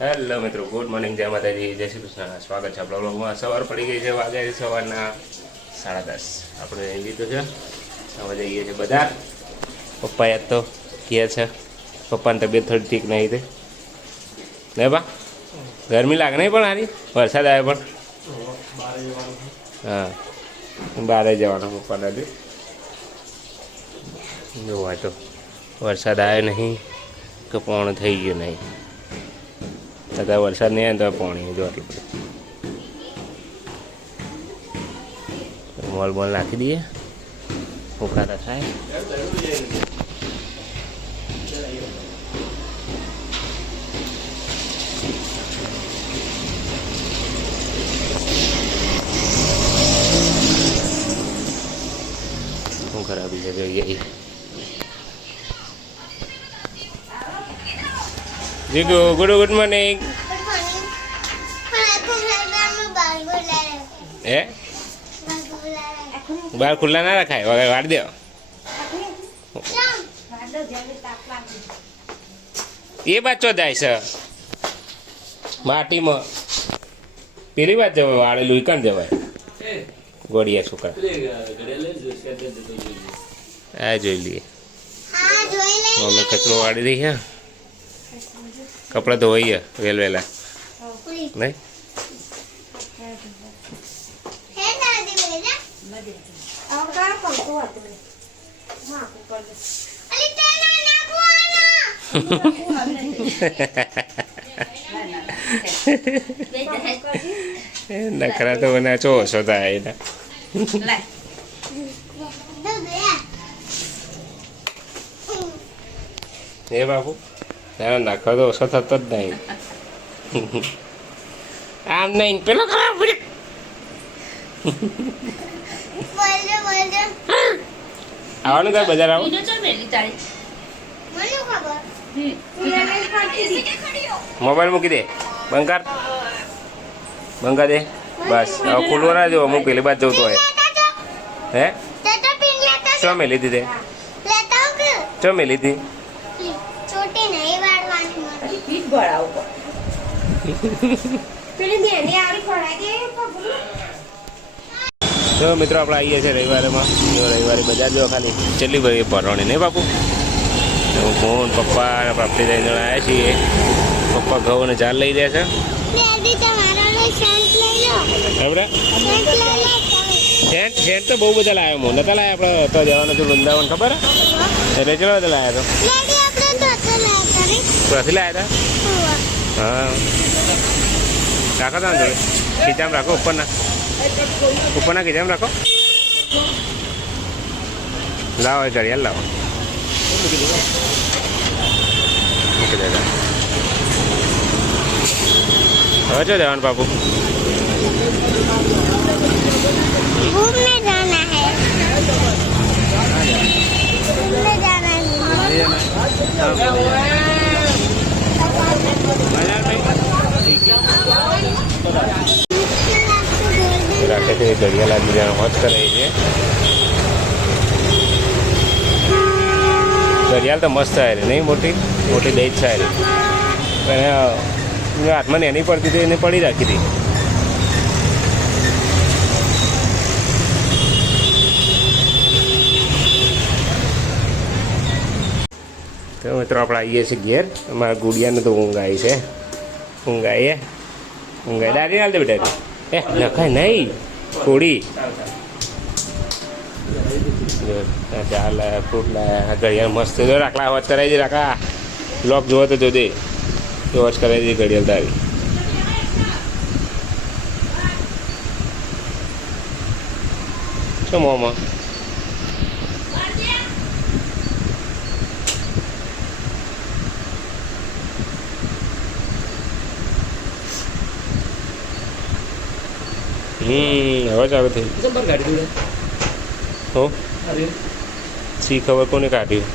Hello મિત્રો, good morning, જય માતાજી, જય શ્રી કૃષ્ણ. સ્વાગત છે આપણા બ્લોગમાં. સવાર પડી ગઈ છે, વાગ્યા છે સવારના 10:30. આપણે એવી તો છે હવે જઈએ છીએ બજાર. પપ્પા યાદ તો કહે છે પપ્પાની તબિયત થોડી ઠીક નહીં હતી ને બા, ગરમી લાગે નહીં પણ હારી, વરસાદ આવ્યો પણ હા બહાર જવાનો પપ્પાને હજી જોવા તો વરસાદ આવ્યો નહીં કે પોણ થઈ ગયો નહીં. છતાં વરસાદ નહીં આવે તો પાણી જો આટલું બધું મોલ બોલ નાખી દઈએ, ઉખાતા થાય. શું ખરાબી છે જોઈએ. Jigu good morning. હે બાર ખુલ્લા ના રખાય, વગર વાળી દો. એ બાજુ જાય છે માટીમાં, પેલી વાત જવાય વાળેલું ઈકણ જવાય. ગોળિયા છોકરા આ જોઈ લઈએ. મમ્મી કચરો વાળી દઈ છે, કપડાં ધોઈએ વેલવેલા નહીં. નખરા તો મને ઓછો થાય એના. એ બાપુ તારો નખરો તો ઓછો થતો જ નહીં. આમ નહીં પેલો ખરાબ આવવાનું તાર બજાર આવો. મોબાઈલ મૂકી દે, બંધ દે બસ. હવે ખુલ્લો ના દેવો, હું પેલી બાદ જવું તો હોય. હે ચો મેં લીધી તે, ચો મેં લીધી. જો મિત્રો આપણે આવીએ છીએ રવિવારેમાં. રવિવારે બજાર જો ખાલી કેટલી બધી ભરવાની નહીં બાપુ. હું પપ્પા અને પ્રાપ્તિ ત્રણ જણા આવ્યા છીએ. પપ્પા ઘઉં અને ચાલ લઈ રહ્યા છે. સેન્ટ તો બહુ બધા લાવ્યો. હું નતા લાવ્યા, આપણે તો જવાનું હતું વૃંદાવન, ખબર એટલે ચલો બધા લાવ્યા તો ત્યાંથી લાવ્યા હતા. હા રાખો તમે જોડે, ખીચામાં રાખો, ઉપરના ખીચામાં રાખો. લાવો એ ઘડિયાળ લાવો, મૂકી દેતા. હવે ચો જવાનું બાપુ? રાખે છે ઘડિયાળ આ બીજા મોજ કરાવી છે. ઘડિયાળ તો મસ્ત આવી નહીં, મોટી મોટી દઈ જ સારી. એને હાથમાં એની પડતી હતી, એને પડી રાખી હતી. તો મિત્રો આપણે આવીએ છીએ ઘેર. અમારા ગુડિયાને તો ઊંઘ આવી છે. ઊંઘાઈએ દાદી હાલ દે બેટા. નખાય નહીં થોડી. ચા લાયા, ફ્રૂટ લાયા, ઘડિયાળ મસ્ત રાખલા. અવાજ કરાવી દે રાખા, બ્લોક જોવો તો જો દે, અવાજ કરાવી દે ઘડિયાળ તારી. શું મોમાં હવે ચાલુ થઈ હો. સી ખબર કોને કાઢ્યું?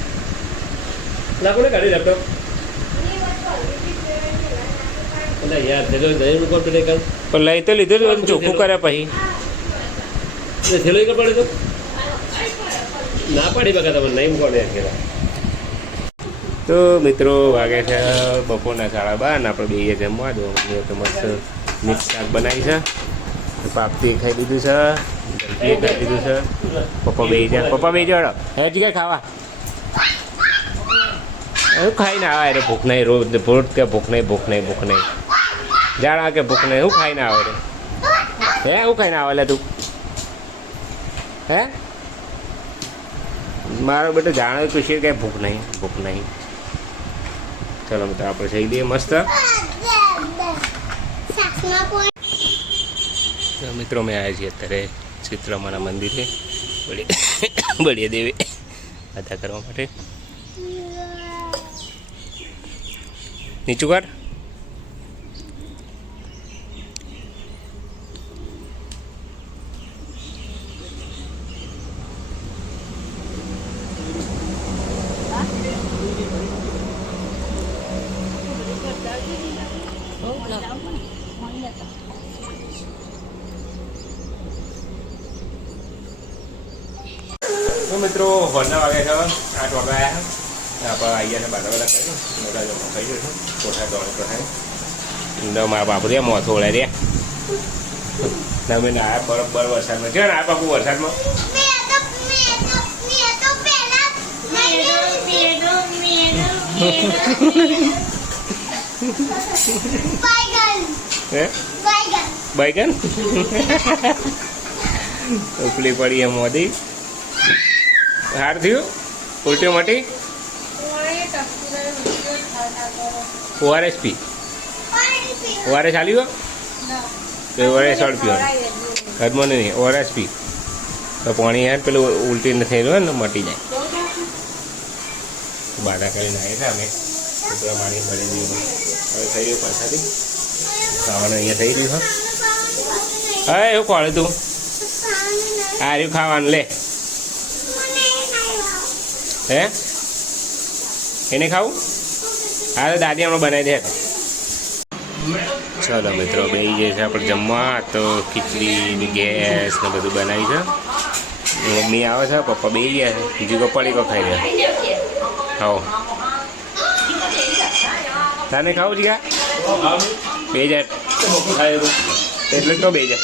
પણ લઈ તો લીધું, ચોખ્ખું કર્યા પછી ના પાડી બગા તમને નહીં મૂકવા તો મિત્રો વાગે છે બપોરના 12:30 ને આપણે બેહીએ જમવા દો. મમ્મીએ તો મસ્ત મિક્સ શાક બનાવી છે. પાપતી ખાઈ લીધું છે, જલ્દીએ ખાઈ લીધું છે. પપ્પા બેહી જાય, પપ્પા બેહી જાઓ. હે જી ખાવા એવું ખાઈને આવે રે. ભૂખ નહીં રોજ ભૂખ કે ભૂખ નહીં જાણા કે ભૂખ નહીં. હું ખાઈને આવે રે? હે હું ખાઈને આવે લે તું? હે મારો બેટો જાણે તો છે કે ભૂખ નહીં. ચલો મિત્રો આપણે જઈ દઈએ મસ્ત. મિત્રો મેં આવ્યા છીએ અત્યારે ચિત્રમાના મંદિરે બળિયા દેવી અદા કરવા માટે. નીચું કર. તો મિત્રો હોલના વાગ્યા છે 8 વાગ્યા આવ્યા. આપણે આવી ગયા છે બાધા કરી મોટા જમવા ખાઈ જઈશું. કોઠા દોડી કોઠા મારા બાપુ રહ્યા મોથો ઓળા રહ્યા. તમે ને આવ્યા બરોબર વરસાદમાં છે ને આ બાપુ વરસાદમાં बैगन उपली पड़ी है मोदी हार थी उल्टी मटी ORS पी ORS आली हो तो ORS और पी घर में नहीं ORS पी तो पानी है पे उल्टी नहीं ने मटी जाए बाधा कर पानी भरी दी હવે થઈ રહ્યું પાછાથી ખાવાનું અહીંયા થઈ રહ્યું. હા એવું કોણ તું આ રહ્યું ખાવાનું લે. હે એને ખાવું? હા તો દાદી હમણાં બનાવી દે. ચાલો મિત્રો બેસી જાય છે આપણે જમવા. તો ખીચડી ગેસ ને બધું બનાવી છે. મમ્મી આવે છે, પપ્પા બેસી ગયા છે. બીજું તો પડીકો ખાઈ રહ્યા. આવો તને ખાવું છે બે જાય એટલે તો બે જાય.